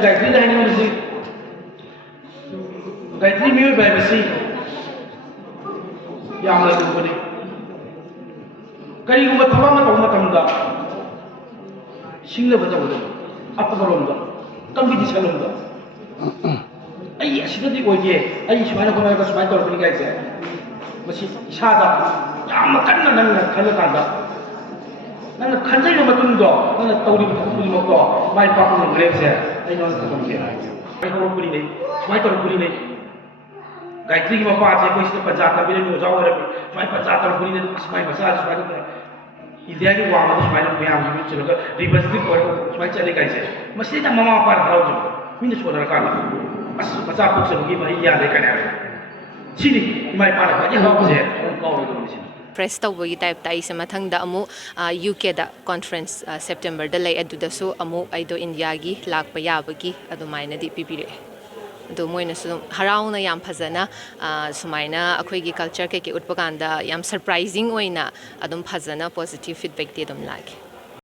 Gaitri da hani masi Gaitri miyo ba masi yamla dubani kari gumba thawama tawma tamda singla bajawda apagaromda competition omda ai asidadi oye ai sumaina khona ka sumaina torpini gaise masi isada yamna kanna nanna khala kanda nanna khanjai matungdo nanna tawri thakuli mako mai papu ngrese ai non ka komke ai torpini nei sumaina torpini nei Gaitri ki mapa ase koi sida panjata bile no jaw ore mai panjata torpini nei asmai masa sumaina India ki wama to sumaina muyam ni chilo ka representative ko sumaina chale gaise masi ta mama par thauju min sodara kala as masa puk se gi mai ya le kana sini mai par ka ya hawo je ko ro do sini Press tawbagi type ta isa mathangda amu UK da conference September da lay adu da so amu aido India gi lakpa yabagi adumaina di pipire do moina su harauna yam phajana sumaina akhoi gi culture ke utpakanda yam surprising oina adum phajana positive feedback de dum lage